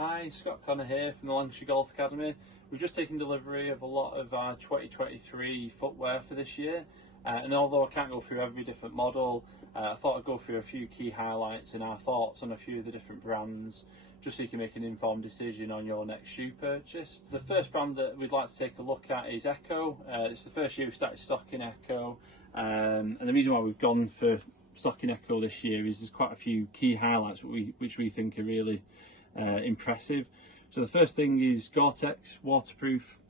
Hi, Scott Connor here from the Lancashire Golf Academy. We've just taken delivery of a lot of our 2023 footwear for this year, and although I can't go through every different model, I thought I'd go through a few key highlights and our thoughts on a few of the different brands, just so you can make an informed decision on your next shoe purchase. The first brand that we'd like to take a look at is Echo. It's the first year we started stocking Echo, and the reason why we've gone for stocking Echo this year is there's quite a few key highlights which we think are really impressive. So the first thing is Gore-Tex waterproof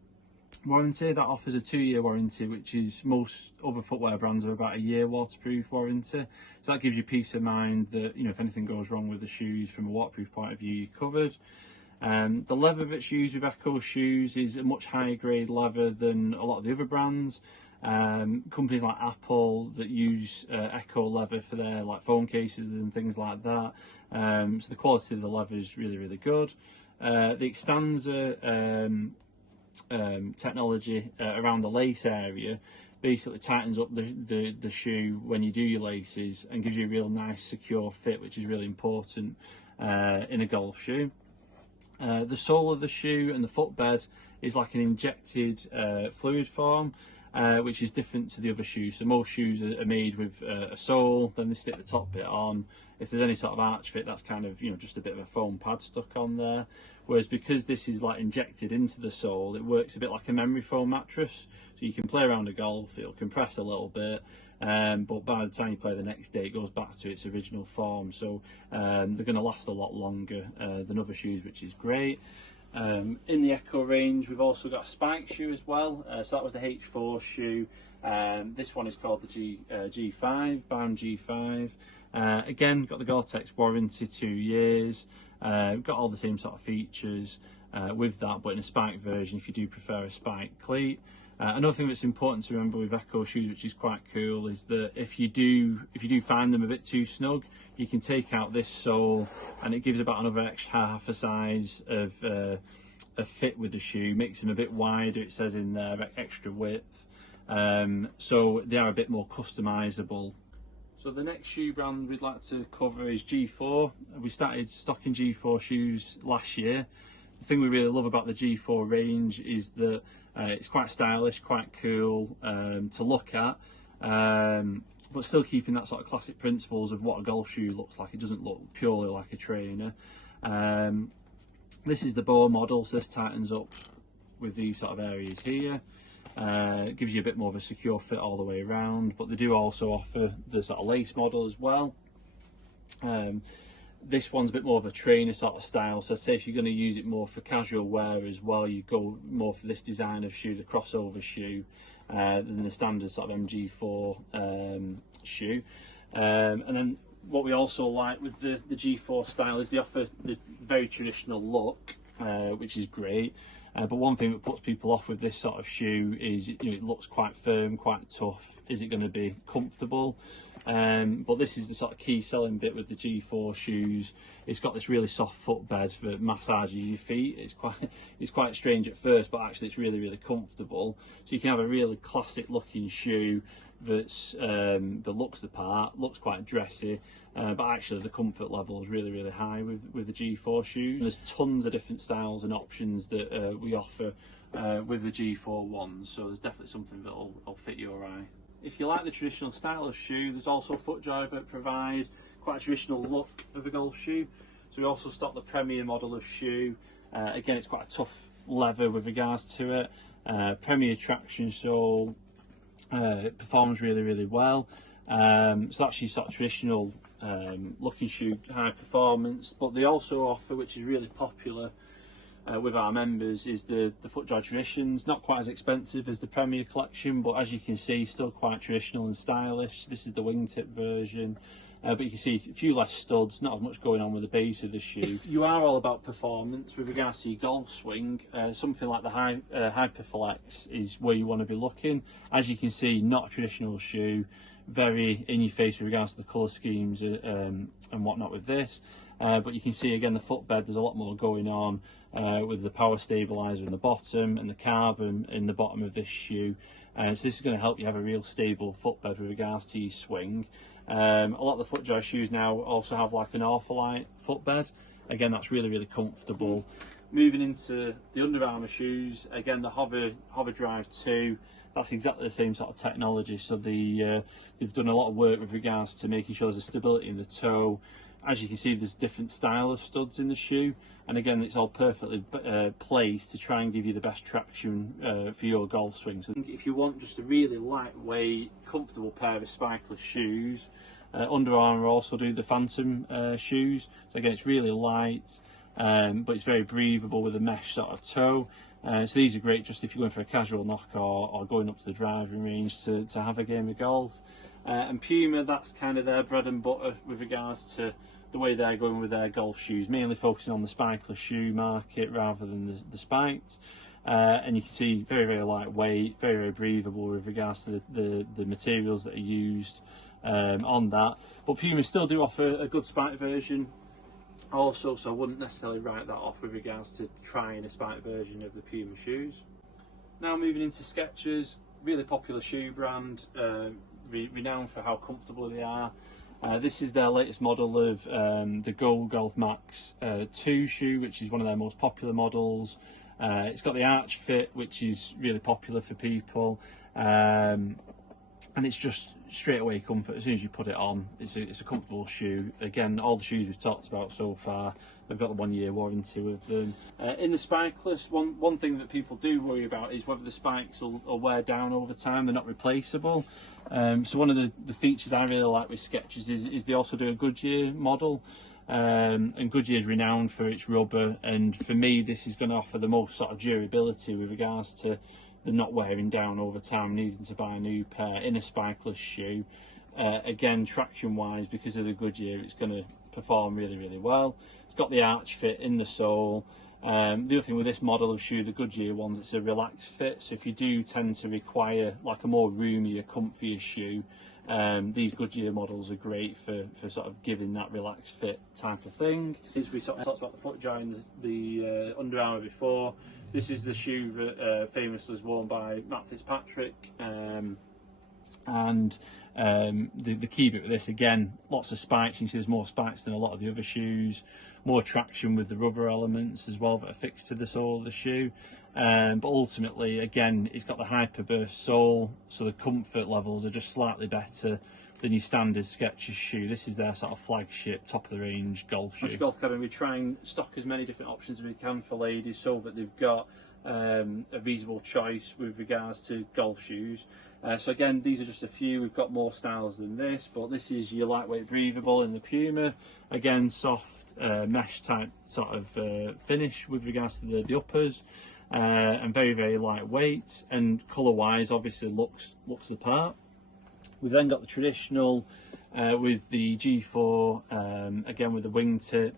warranty. That offers a 2-year warranty, which is most other footwear brands are about a year waterproof warranty. So that gives you peace of mind that, you know, if anything goes wrong with the shoes from a waterproof point of view, you're covered. The leather that's used with Echo shoes is a much higher grade leather than a lot of the other brands. Companies like Apple that use Echo leather for their like phone cases and things like that. So the quality of the leather is really good. The extanser technology around the lace area basically tightens up the shoe when you do your laces and gives you a real nice secure fit, which is really important in a golf shoe. The sole of the shoe and the footbed is like an injected fluid form, which is different to the other shoes. So most shoes are made with a sole, then they stick the top bit on. If there's any sort of arch fit, that's kind of, you know, just a bit of a foam pad stuck on there. Whereas because this is like injected into the sole, it works a bit like a memory foam mattress. So you can play around a golf, it'll compress a little bit, but by the time you play the next day, it goes back to its original form. So they're going to last a lot longer than other shoes, which is great. In the Echo range, we've also got a spike shoe as well. So that was the H4 shoe. This one is called the G5, Bound G5. Again, got the Gore-Tex warranty, 2 years. Got all the same sort of features with that, but in a spike version if you do prefer a spike cleat. Another thing that's important to remember with Echo shoes, which is quite cool, is that if you do find them a bit too snug, you can take out this sole and it gives about another extra half a size of a fit with the shoe, makes them a bit wider, it says in there, extra width, so they are a bit more customizable. So the next shoe brand we'd like to cover is G4. We started stocking G4 shoes last year. The thing we really love about the G4 range is that it's quite stylish, quite cool to look at, but still keeping that sort of classic principles of what a golf shoe looks like. It doesn't look purely like a trainer. This is the bow model, so this tightens up with these sort of areas here. Gives you a bit more of a secure fit all the way around, but they do also offer the sort of lace model as well. This one's a bit more of a trainer sort of style, so I'd say if you're going to use it more for casual wear as well, you go more for this design of shoe, the crossover shoe, than the standard sort of MG4 shoe. And then what we also like with the G4 style is they offer the very traditional look, which is great. But one thing that puts people off with this sort of shoe is, you know, it looks quite firm, quite tough. Is it going to be comfortable? But this is the sort of key selling bit with the G4 shoes. It's got this really soft footbed that massages your feet. It's quite strange at first, but actually it's really comfortable. So you can have a really classic looking shoe that looks the part, looks quite dressy, but actually the comfort level is really high with the G4 shoes. There's tons of different styles and options that we offer with the G4 ones, so there's definitely something that'll fit your eye. If you like the traditional style of shoe, there's also FootJoy that provide quite a traditional look of a golf shoe. So we also stock the Premier model of shoe. Again, it's quite a tough leather with regards to it. Premier traction sole. It performs really well. So that's your sort of traditional looking shoe, high performance. But they also offer, which is really popular with our members, is the FootJoy Traditions. Not quite as expensive as the Premier collection, but as you can see, still quite traditional and stylish. This is the wingtip version. But you can see a few less studs, not as much going on with the base of the shoe. If you are all about performance with regards to your golf swing, something like the Hyperflex is where you want to be looking. As you can see, not a traditional shoe, very in your face with regards to the colour schemes and whatnot with this. But you can see again the footbed, there's a lot more going on with the power stabiliser in the bottom and the carbon in the bottom of this shoe. So this is going to help you have a real stable footbed with regards to your swing. A lot of the FootJoy shoes now also have like an Ortholite footbed, Again, that's really, really comfortable. Moving into the Under Armour shoes, again the Hover Drive 2, that's exactly the same sort of technology. So they've done a lot of work with regards to making sure there's a stability in the toe. As you can see, there's different style of studs in the shoe, and again it's all perfectly placed to try and give you the best traction for your golf swing. So if you want just a really lightweight, comfortable pair of spikeless shoes, Under Armour also do the Phantom shoes. So again, it's really light, but it's very breathable with a mesh sort of toe. So these are great just if you're going for a casual knock or going up to the driving range to have a game of golf. And Puma, that's kind of their bread and butter with regards to the way they're going with their golf shoes, mainly focusing on the spikeless shoe market rather than the spiked. And you can see very, very lightweight, very, very breathable with regards to the materials that are used on that. But Puma still do offer a good spiked version also, so I wouldn't necessarily write that off with regards to trying a spiked version of the Puma shoes. Now moving into Skechers, really popular shoe brand, renowned for how comfortable they are. This is their latest model of the Go Golf Max 2 shoe, which is one of their most popular models. It's got the arch fit, which is really popular for people, and it's just straight away comfort. As soon as you put it on, it's a comfortable shoe. Again, all the shoes we've talked about so far, they've got the 1-year warranty with them. In the spikeless, one thing that people do worry about is whether the spikes will wear down over time. They're not replaceable. So one of the features I really like with Skechers is they also do a Goodyear model. And Goodyear is renowned for its rubber, and for me this is going to offer the most sort of durability with regards to the not wearing down over time, needing to buy a new pair in a spikeless shoe. Again, traction wise, because of the Goodyear, it's going to perform really, really well. It's got the arch fit in the sole. The other thing with this model of shoe, the Goodyear ones, it's a relaxed fit, so if you do tend to require like a more roomier, comfier shoe, these Goodyear models are great for sort of giving that relaxed fit type of thing. As we sort of talked about the FootJoy and the Under Armour before, this is the shoe that famously was worn by Matt Fitzpatrick, and the key bit with this, again, lots of spikes. You can see there's more spikes than a lot of the other shoes, more traction with the rubber elements as well that are fixed to the sole of the shoe. But ultimately, again, it's got the hyperburst sole, so the comfort levels are just slightly better than your standard Skechers shoe. This is their sort of flagship, top of the range golf shoe. Lancashire Golf Academy, we try and stock as many different options as we can for ladies so that they've got a reasonable choice with regards to golf shoes. So again, these are just a few. We've got more styles than this, but this is your lightweight breathable in the Puma. Again, soft mesh type sort of finish with regards to the uppers, and very, very lightweight, and colour wise obviously looks the part. We've then got the traditional with the G4, again with the wingtip,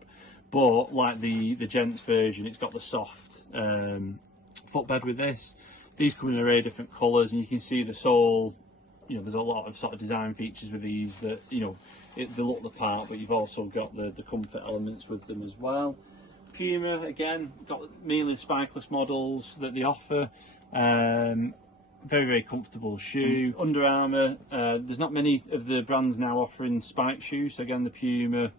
but like the gents version, it's got the soft footbed with this. These come in an array of different colours, and you can see the sole. You know, there's a lot of sort of design features with these that, you know, they look the part, but you've also got the comfort elements with them as well. Puma, again, got mainly spikeless models that they offer. Very, very comfortable shoe. Under Armour, there's not many of the brands now offering spike shoes. So again, the Puma,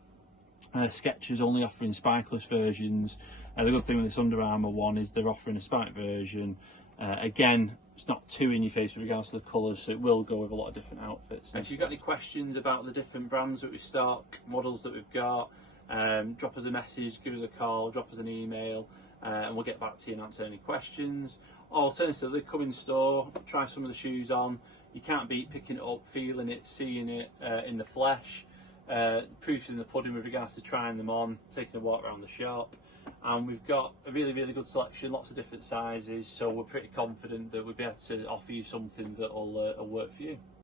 Skechers only offering spikeless versions. The good thing with this Under Armour one is they're offering a spike version. Again, it's not too in your face with regards to the colours, so it will go with a lot of different outfits. If you've got any questions about the different brands that we stock, models that we've got, drop us a message, give us a call, drop us an email, and we'll get back to you and answer any questions. Alternatively, come in store, try some of the shoes on. You can't beat picking it up, feeling it, seeing it in the flesh. Proof's in the pudding with regards to trying them on, taking a walk around the shop. And we've got a really, really good selection, lots of different sizes, so we're pretty confident that we'll be able to offer you something that will work for you.